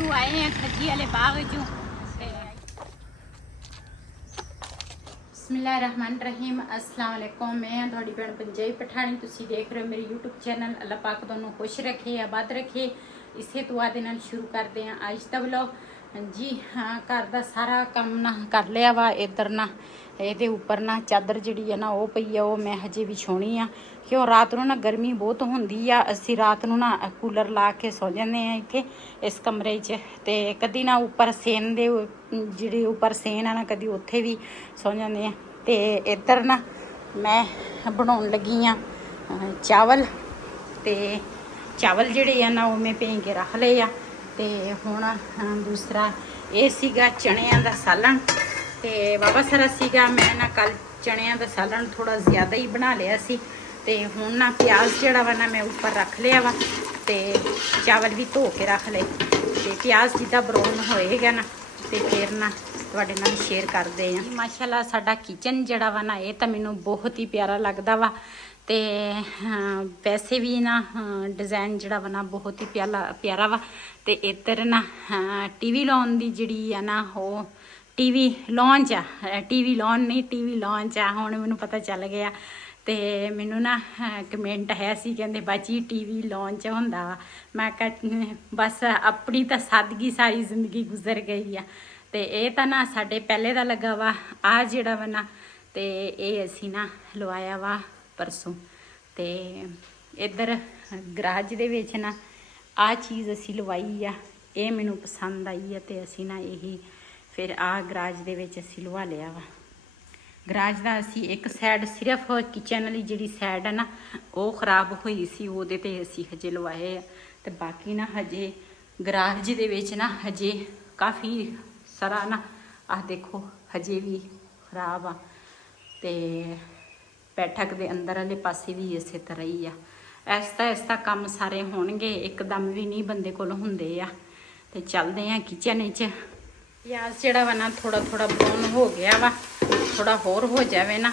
इधरों आए हैं खजी वाले बाग चों। बिस्मिल्लाहिर्रहमानिर्रहीम। अस्सलाम वालेकुम। मैं थोड़ी भैन पंजाबी पठानी, तुसी देख रहे हो मेरे यूट्यूब चैनल। अल्लाह पाक दोनों खुश रखे, आबाद रखे। इसे दुआ दे नाल शुरू करते हैं आज दा व्लॉग जी। हाँ, घर का सारा काम ना कर लिया वा। इधर ना ये उपर ना चादर जी है ना वो पई है, वो मैं हजे विछाउणी आ क्यों रात को ना गर्मी बहुत होंदी आ। असी रात को ना कूलर ला के सो जाते हैं इत्थे इस कमरे च। ते कदी ना उपर सेन दे जी उपर सेन है ना कदी उत्थे भी सो जाते हैं। ते इधर ना मैं बनाउण लगी हाँ चावल। ते चावल जिहड़े आ ना वो मैं भें के रख लए आ। ते हुण दूसरा ये सीगा चणियां दा सालन। ते बाबा सारा सीगा मैं ना कल चणियां दा सालन थोड़ा ज़्यादा ही बना लिया सी। ते हुण ना प्याज जिहड़ा वा ना मैं उपर रख लिया वा। ते चावल भी धो के रख लए। ते प्याज जिद्दां ब्राउन होएगा ना ते फिर ना तुहाडे नाल शेयर करदे आ। माशाअल्लाह साडा किचन जिहड़ा वा ना ये तां मैनूं बहुत ही प्यारा लगदा वा। ते वैसे भी ना डिज़ाइन जिहड़ा वा ना बहुत ही प्यारा वा। ते इधर ना टीवी लाउण दी जिहड़ी आ ना वो टीवी लॉन्च आ, टीवी लॉन नहीं टीवी लॉन्च आ। हुण मैनूं पता चल गया। ते मैनूं ना कमेंट है सी कहंदे बाजी टीवी लॉन्च हुंदा वा। मैं कहा बस अपनी तां सादगी सारी जिंदगी गुजर गई आ। ते ये तां ना साडे पहले दा लगा वा आ जिहड़ा वा ना ते ये असी ना लवाया वा परसों। ते इधर गराज दे विच ना आ चीज़ असी लवाई आ, ये मैनूं पसंद आई है। ते असी ना यही फिर आ गराज दे विच असी लवा लिया वा। गराज दा असी एक साइड सिर्फ किचन वाली जिहड़ी साइड है ना वो खराब हुई सी, ओहदे ते असी हजे लवाए आ। ते बाकी ना हजे गराज दे विच ना हजे काफ़ी सारा ना आ देखो हजे भी खराब आ। ते बैठक दे अंदर वाले पासे भी इस तरह ही आ। ऐसा काम सारे होणगे, एकदम भी नहीं बंदे कोल हुंदे आ। ते चलदे आ किचन च। प्याज जिहड़ा वा ना थोड़ा थोड़ा ब्राउन हो गया वा, थोड़ा होर हो जाए ना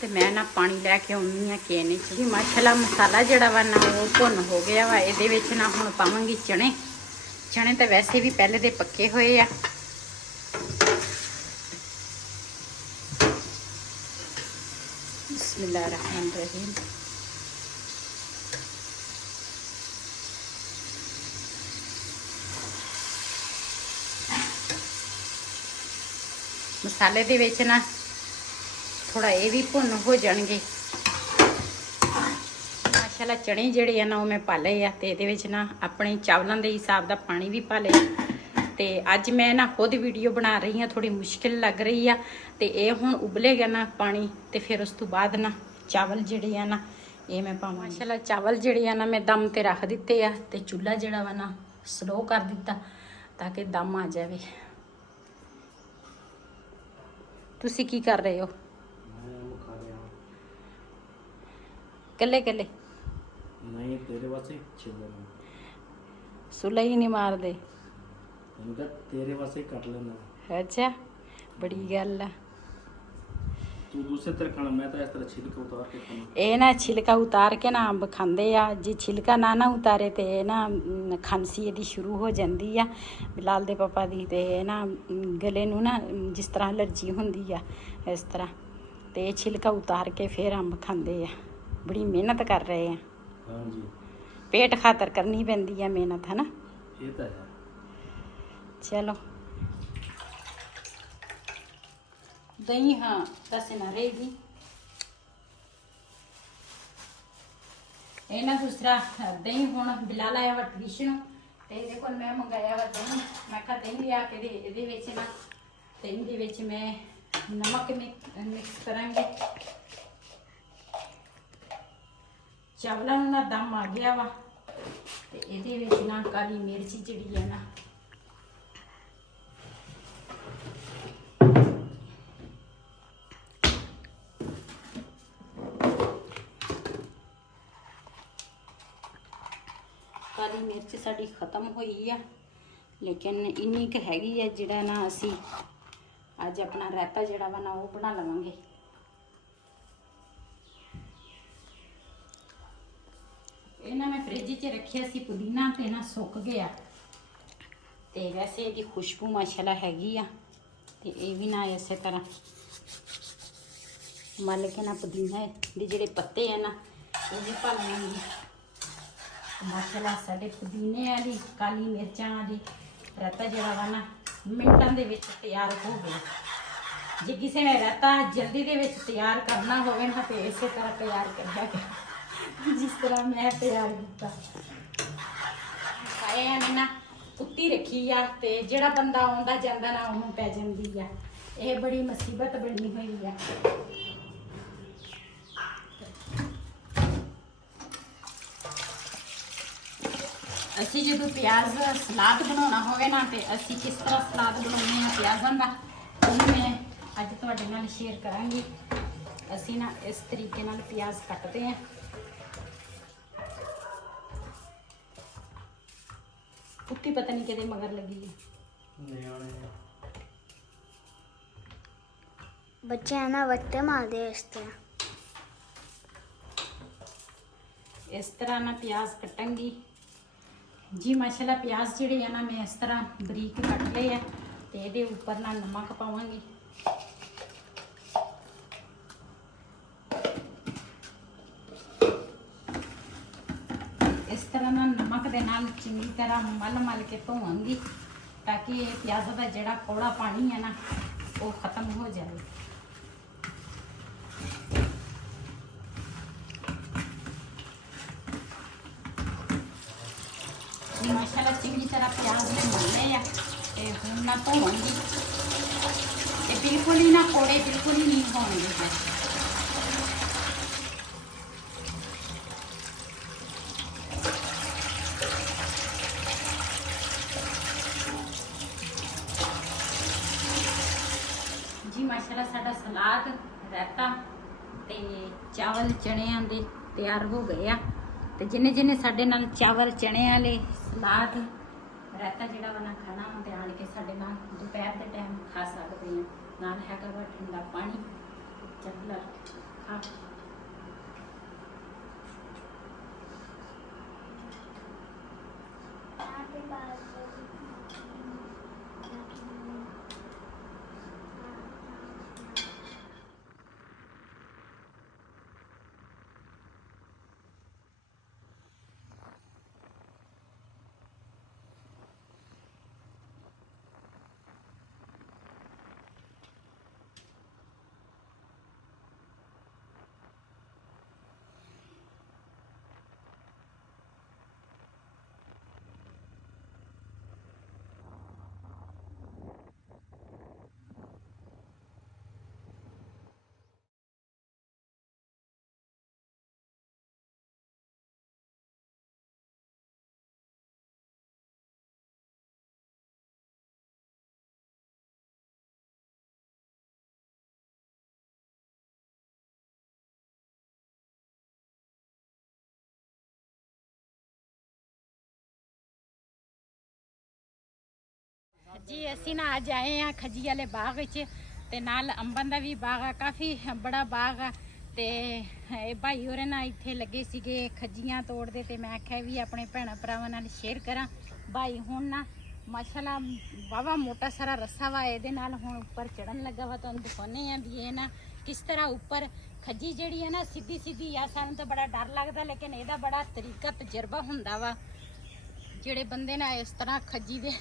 तो मैं ना पानी लैके आउंदी हाँ केन च जी। माशाअल्लाह मसाला जिहड़ा वा ना वो भुन हो गया वा। इहदे विच ना हुण पावांगी चने। चने तो वैसे भी पहले दे पक्के होए आ। बिस्मिल्लाहिर्रहमानिर्रहीम। मसाले दे विच ना थोड़ा ये भी भुन हो जाएंगे। माशाअल्लाह चने जिहड़े आ ना वो मैं पा लए आ। ते इहदे विच ना अपने चावलों के हिसाब का पानी भी पा लिया। ते अज मैं ना खुद वीडियो बना रही हाँ, थोड़ी मुश्किल लग रही आ। ते ये हुण उबलेगा ना पानी ते फिर उस तो बाद ना चावल जिहड़े आ ना ये मैं पावां। माशाअल्लाह चावल जिहड़े आ ना मैं दम ते रख दिते आ। ते चूल्हा जिहड़ा वा ना स्लो कर दिता ताकि दम आ जाए। तुसी की कर रहे हो? कल्ले कल्ले नहीं तेरे वास्ते सुला ही नहीं मार दे। तेरे वास्ते कट लेना। अच्छा बड़ी गल है। तू दूसरे तरह खाना, मैं तो इस तरह छिलका उतार के खाना। ये ना छिलका उतार के ना अंब खांदे आ। जे छिलका ना उतारे तो ना खांसी यदि शुरू हो जाती है बिलाल दे पापा दी। ते ना गले नूं ना जिस तरह एलर्जी होंदी आ इस तरह। ते छिलका उतार के फिर अंब खांदे आ। बड़ी मेहनत कर रहे हैं। हाँ जी, पेट खातर करनी पैंदी है मेहनत, है ना। ये तो है। चलो दही हाँ दस ना रहेगी। ये ना दूसरा दही हुण बिलाल आया वा ट्यूशन ते इहदे कोल मैं मंगाया वा दही। मैं कहा दही लिया के दे, इहदे विच ना दही दे विच मैं नमक मिक्स करांगे। चावलों ना दम आ गया वा। ते इहदे विच ना काली मिर्च जिहड़ी है ना काली मिर्च साड़ी खत्म हुई है, लेकिन इन्नी क हैगी है जिहड़ा ना असी अज अपना रायता जिहड़ा वा ना वो बना लवांगे। ये ना मैं फ्रिज च रखिया सी पुदीना ते ना सुक गया। ਤੇ ਵੈਸੇ ਇਹਦੀ ਖੁਸ਼ਬੂ ਮਾਸ਼ਾਅੱਲਾ ਹੈਗੀ ਆ। ਤੇ ਇਹ ਵੀ ਨਾ ਇਸੇ ਤਰ੍ਹਾਂ ਮਲ ਕੇ ਨਾ ਪੁਦੀਨਾ ਦੇ ਜਿਹੜੇ ਪੱਤੇ ਆ ਨਾ ਉਹ ਵੀ ਪਾ ਲਵਾਂਗੀ। ਮਾਸ਼ਾਅੱਲਾ ਸਾਡੇ ਪੁਦੀਨੇ ਵਾਲੀ ਕਾਲੀ ਮਿਰਚਾਂ ਵਾਲੀ ਰਾਇਤਾ ਜਿਹੜਾ ਵਾ ਨਾ ਮਿੰਟਾਂ ਦੇ ਵਿੱਚ ਤਿਆਰ ਹੋ ਗਿਆ। ਜੇ ਕਿਸੇ ਨੇ ਰਾਇਤਾ ਜਲਦੀ ਦੇ ਵਿੱਚ ਤਿਆਰ ਕਰਨਾ ਹੋਵੇ ਨਾ ਤੇ ਇਸੇ ਤਰ੍ਹਾਂ ਤਿਆਰ ਕਰਦਾ ਗਿਆ ਜਿਸ ਤਰ੍ਹਾਂ ਮੈਂ ਤਿਆਰ ਕੀਤਾ। ਆਏ ਨੇ ਨਾ ਕੁੱਤੀ ਰੱਖੀ ਆ ਤੇ ਜਿਹੜਾ ਬੰਦਾ ਆਉਂਦਾ ਜਾਂਦਾ ਨਾ ਉਹਨੂੰ ਪੈ ਜਾਂਦੀ ਆ। ਇਹ ਬੜੀ ਮੁਸੀਬਤ ਬਣੀ ਹੋਈ ਆ। ਅਸੀਂ ਜਦੋਂ ਪਿਆਜ਼ ਸਲਾਦ ਬਣਾਉਣਾ ਹੋਵੇ ਨਾ ਤੇ ਅਸੀਂ ਕਿਸ ਤਰ੍ਹਾਂ ਸਲਾਦ ਬਣਾਉਂਦੇ ਆ ਪਿਆਜ਼ਾਂ ਦਾ ਉਹ ਮੈਂ ਅੱਜ ਤੁਹਾਡੇ ਨਾਲ ਸ਼ੇਅਰ ਕਰਾਂਗੀ। ਅਸੀਂ ਨਾ ਇਸ ਤਰੀਕੇ ਨਾਲ ਪਿਆਜ਼ ਕੱਟਦੇ ਆ। ਕੁੱਤੀ ਪਤਾ ਨਹੀਂ ਕਿਹਦੇ ਮਗਰ ਲੱਗੀ ਹੈ। ਬੱਚੇ ਆ ਨਾ ਵੱਟੇ ਮਾਰਦੇ ਇਸ ਤਰ੍ਹਾਂ ਨਾ ਪਿਆਜ਼ ਕੱਟਾਂਗੀ ਜੀ। ਮਾਸ਼ਾਅੱਲਾ ਪਿਆਜ਼ ਜਿਹੜੇ ਆ ਨਾ ਮੈਂ ਇਸ ਤਰ੍ਹਾਂ ਬਰੀਕ ਕੱਟ ਲਏ ਆ ਤੇ ਇਹਦੇ ਉੱਪਰ ਨਾ ਨਮਕ ਪਾਵਾਂਗੀ। ਇਸ ਤਰ੍ਹਾਂ ਨਾ ਨਮਕ ਦੇ ਨਾਲ ਚੰਗੀ ਤਰ੍ਹਾਂ ਮਲ ਕੇ ਧੋਵਾਂਗੀ ਤਾਂ ਕਿ ਇਹ ਪਿਆਜ਼ ਦਾ ਜਿਹੜਾ ਕੌੜਾ ਪਾਣੀ ਹੈ ਨਾ ਉਹ ਖਤਮ ਹੋ ਜਾਵੇ। ਮਾਸ਼ਾਅੱਲਾ ਚੰਗੀ ਤਰ੍ਹਾਂ ਪਿਆਜ਼ ਨੇ ਮਲੇ ਆ ਤੇ ਹੁਣ ਨਾ ਧੋਵਾਂਗੀ। ਇਹ ਬਿਲਕੁਲ ਹੀ ਨਾ ਕੋੜੇ ਬਿਲਕੁਲ ਹੀ ਨਹੀਂ ਹੋਣਗੇ। ਜੀ ਮਾਸ਼ਾਅੱਲਾ ਸਾਡਾ ਸਲਾਦ ਰਾਇਤਾ ਤੇ ਚਾਵਲ ਚਣਿਆਂ ਦੇ ਤਿਆਰ ਹੋ ਗਏ ਆ। ਤੇ ਜਿੰਨੇ ਸਾਡੇ ਨਾਲ ਚਾਵਲ ਚਣੇ ਵਾਲੇ ਸਲਾਦ ਰਾਇਤਾ ਜਿਹੜਾ ਵਾ ਨਾ ਖਾਣਾ ਤੇ ਆਣ ਕੇ ਸਾਡੇ ਨਾਲ ਦੁਪਹਿਰ ਦੇ ਟਾਈਮ ਖਾ ਸਕਦੇ ਆ। ਨਾਲ ਹੈਗਾ ਵਾ ਠੰਡਾ ਪਾਣੀ। ਚੱਲ ਖਾ। जी असी ना अज आए हैं खजी वाले बाग ते नाल अंबन का भी बाग है, काफ़ी बड़ा बाग है। ते भाई होरे ना इत्थे लगे सीगे खजियां तोड़ते ते मैं आख्या भी अपने भैन भरावां नाल शेयर करा। भाई हुण ना माशाल्लाह वावा मोटा सारा रस्सा वा ये हुण उपर चढ़न लगा वा। तुहानूं दिखाने हैं भी ये ना किस तरह उपर खजी जिहड़ी है ना सीधी सीधी आ। सानूं तो बड़ा डर लगता लेकिन इहदा बड़ा तरीका तजर्बा हुंदा वा। जिहड़े बंदे ना इस तरह खजी दे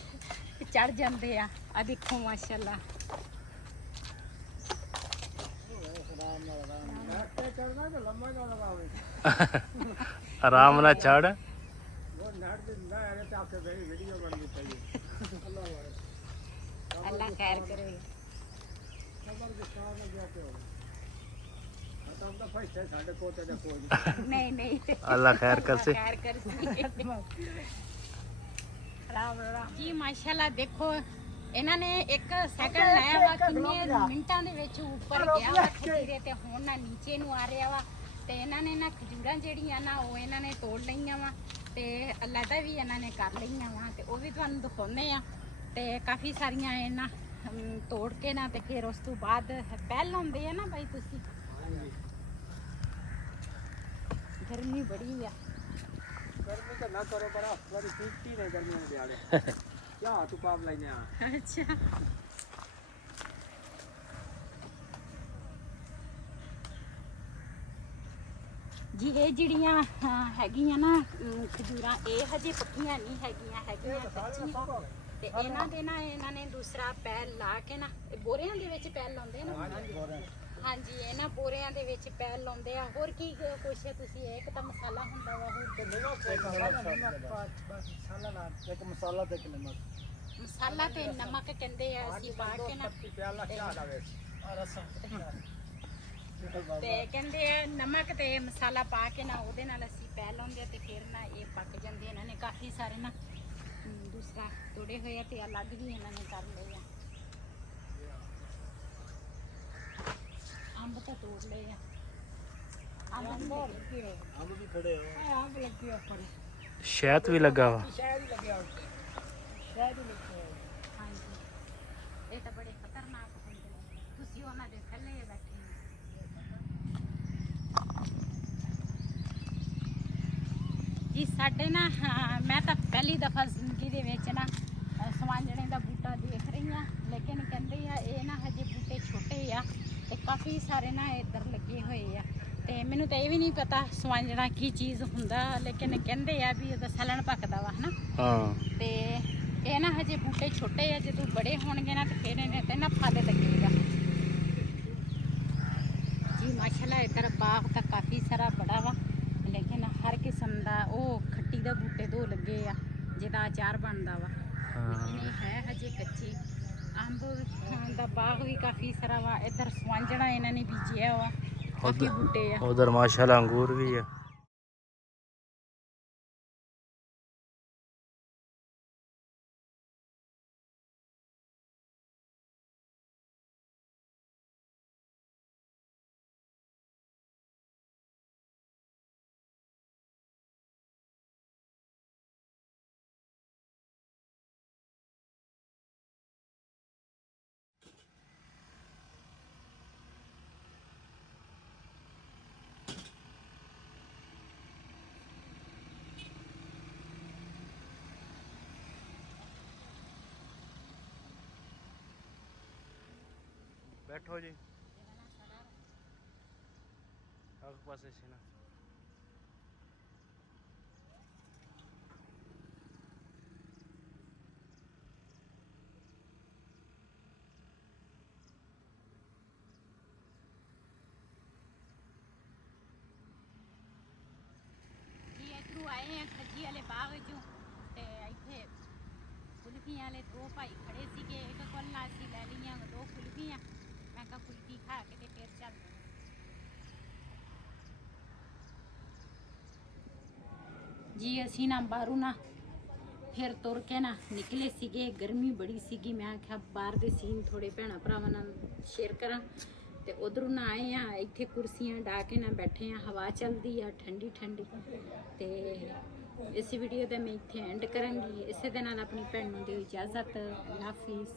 चढ़ जाते हैं। आ देखो माशाल्लाह आराम ना चढ़। अल्लाह खैर करे। नहीं नहीं अल्लाह खैर कर से। जी माशाल्लाह देखो इन्होंने एक सैकंड लाया वा किन्ने मिनटां दे विच ऊपर गया वा खजूरे ते हुण ना नीचे नूं आ रहा वा। ते इन्होंने ना खजूरां जिहड़ियां ना वो इन्होंने तोड़ लईयां वा ते अलहदा भी इन्होंने कर लईयां वा ते वो भी तुहानूं दिखाउने आ। ते काफ़ी सारियां इन्हां तोड़ के ना ते फिर उस तो बाद पहल होंदे आ ना भाई तुसीं। गर्मी बड़ी है। गर्मी तो ना करो पर वाली पीती नहीं गर्मी में दिहाड़े ਚਾਹ ਤੂੰ ਪਾਪ ਲੈਨੇ ਆ ਅੱਛਾ ਜੀ ਇਹ ਜਿਹੜੀਆਂ ਹੈਗੀਆਂ ਨਾ ਖਜੂਰਾਂ ਇਹ ਹਜੇ ਪੱਕੀਆਂ ਨਹੀਂ ਹੈਗੀਆਂ ਕੱਚੀਆਂ ਤੇ ਇਹਨਾਂ ਨੇ ਦੂਸਰਾ ਪੈਲ ਲਾ ਕੇ ਨਾ ਇਹ ਬੋਰਿਆਂ ਦੇ ਵਿੱਚ ਪੈਲ ਲਾਉਂਦੇ ਨਾ ਹਾਂਜੀ ਇਹਨਾਂ ਬੋਰਿਆਂ ਦੇ ਵਿੱਚ ਪੈਲ ਲਾਉਂਦੇ ਆ ਹੋਰ ਕੀ ਕੁਛ ਤੁਸੀਂ ਇੱਕ ਤਾਂ ਮਸਾਲਾ ਹੁੰਦਾ ਵਾ ਹੋਰ ਇੱਕ ਮਸਾਲਾ ਤੇ ਨਮਕ ਮਸਾਲਾ ਤੇ ਨਮਕ ਕਹਿੰਦੇ ਆ ਅਸੀਂ ਪਾ ਕੇ ਨਾ ਪਿਆਲਾ ਚਾਹ ਦਾ ਵੇ ਤੇ ਕਹਿੰਦੇ ਆ ਨਮਕ ਤੇ ਮਸਾਲਾ ਪਾ ਕੇ ਨਾ ਉਹਦੇ ਨਾਲ ਅਸੀਂ ਪੈ ਲਾਉਂਦੇ ਤੇ ਫਿਰ ਨਾ ਇਹ ਪੱਕ ਜਾਂਦੇ ਇਹਨਾਂ ਨੇ ਕਾਫੀ ਸਾਰੇ ਨਾ ਦੂਸਰਾ ਤੋੜੇ ਹੋਏ ਆ ਤੇ ਅਲੱਗ ਵੀ ਇਹਨਾਂ ਨੇ ਕਰ ਲਏ ਆ ਅੰਬ ਤਾਂ ਤੋੜ ਲਏ ਆ ਅੰਬ ਵੀ ਖੜੇ ਹੋ ਅੰਬ ਲੱਗੇ ਉੱਪਰ ਸ਼ਹਿਦ ਵੀ ਲੱਗਾ ਵਾ ਸ਼ਾਇਦ ਹੀ ਲੱਗਿਆ ਸ਼ਾਇਦ ਹੀ ਲੱਗਿਆ ਹਾਂਜੀ ਇਹ ਤਾਂ ਬੜੇ ਖਤਰਨਾਕ ਹੁੰਦੇ ਨੇ ਤੁਸੀਂ ਉਹਨਾਂ ਦੇ ਥੱਲੇ ਬੈਠੇ ਹੋ ਜੀ ਸਾਡੇ ਨਾ ਮੈਂ ਤਾਂ ਪਹਿਲੀ ਦਫਾ ਜ਼ਿੰਦਗੀ ਦੇ ਵਿੱਚ ਨਾ ਸਵਾਂਜਣੇ ਦਾ ਬੂਟਾ ਦੇਖ ਰਹੀ ਹਾਂ ਲੇਕਿਨ ਕਹਿੰਦੇ ਆ ਇਹ ਨਾ ਹਜੇ ਬੂਟੇ ਛੋਟੇ ਆ ਤੇ ਕਾਫੀ ਸਾਰੇ ਨਾ ਇੱਧਰ ਲੱਗੇ ਹੋਏ ਆ ਤੇ ਮੈਨੂੰ ਤਾਂ ਇਹ ਵੀ ਨਹੀਂ ਪਤਾ ਸਵਾਂਜਣਾ ਕੀ ਚੀਜ਼ ਹੁੰਦਾ ਲੇਕਿਨ ਕਹਿੰਦੇ ਆ ਵੀ ਉਹਦਾ ਸਲਣ ਪੱਕਦਾ ਵਾ ਹਨਾ ਹਾਂ ਤੇ ਇਹ ਨਾ ਹਜੇ ਬੂਟੇ ਛੋਟੇ ਆ ਜਦੋਂ ਬੜੇ ਹੋਣਗੇ ਨਾ ਤੇ ਫਿਰ ਇਹਨੇ ਤੇ ਨਾ ਫਲ ਲੱਗੇਗਾ ਜੀ ਮਾਸ਼ਾਅੱਲਾ ਇੱਧਰ ਬਾਗ ਤਾਂ ਕਾਫੀ ਸਾਰਾ ਬੜਾ ਵਾ ਲੇਕਿਨ ਹਰ ਕਿਸਮ ਦਾ ਉਹ ਖੱਟੀ ਦਾ ਬੂਟੇ ਦੋ ਲੱਗੇ ਆ ਜਿਹਦਾ ਅਚਾਰ ਬਣਦਾ ਵਾ ਲੇਕਿਨ ਇਹ ਹੈ ਹਜੇ ਕੱਚੇ ਅੰਬ ਦਾ ਬਾਗ ਵੀ ਕਾਫੀ ਸਾਰਾ ਵਾ ਇੱਧਰ ਸਵਾਂਜਣਾ ਇਹਨਾਂ ਨੇ ਬੀਜਿਆ ਵਾ ਕਾਫੀ ਬੂਟੇ ਆ ਉਧਰ ਮਾਸ਼ਾਅੱਲਾ ਅੰਗੂਰ ਵੀ ਆ बैठो जी आग पास से ना ਜੀ ਇੱਧਰੋਂ ਆਏ ਆ ਖੱਜੀ ਵਾਲੇ ਬਾਗ ਚੋਂ ਤੇ ਇੱਥੇ ਕੁਲਫੀਆਂ ਵਾਲੇ ਦੋ ਭਾਈ ਖੜੇ ਸੀਗੇ ਇੱਕ ਕੋਲਾ ਅਸੀਂ ਲੈ ਲਈਆਂ ਦੋ ਕੁਲਫੀਆਂ ਮੈਂ ਕਿਹਾ ਕੁਲਫੀ ਖਾ ਕੇ ਤੇ ਫਿਰ ਚੱਲਦੇ ਜੀ ਅਸੀਂ ਨਾ ਬਾਹਰੋਂ ਨਾ ਫਿਰ ਤੁਰ ਕੇ ਨਾ ਨਿਕਲੇ ਸੀਗੇ ਗਰਮੀ ਬੜੀ ਸੀਗੀ ਮੈਂ ਆਖਿਆ ਬਾਹਰ ਦੇ ਸੀਨ ਥੋੜੇ ਭੈਣਾਂ ਭਰਾਵਾਂ ਨਾਲ ਸ਼ੇਅਰ ਕਰਾਂ ਤੇ ਉਧਰੋਂ ਨਾ ਆਏ ਆ ਇੱਥੇ ਕੁਰਸੀਆਂ ਢਾ ਕੇ ਨਾ ਬੈਠੇ ਆ ਹਵਾ ਚੱਲਦੀ ਆ ਠੰਡੀ ਠੰਡੀ ਤੇ ਇਸ ਵੀਡੀਓ ਦਾ ਮੈਂ ਇੱਥੇ ਐਂਡ ਕਰਾਂਗੀ ਇਸੇ ਦੇ ਨਾਲ ਆਪਣੀ ਭੈਣ ਨੂੰ ਦਿਓ ਇਜਾਜ਼ਤ ਅੱਲਾ ਹਾਫਿਜ਼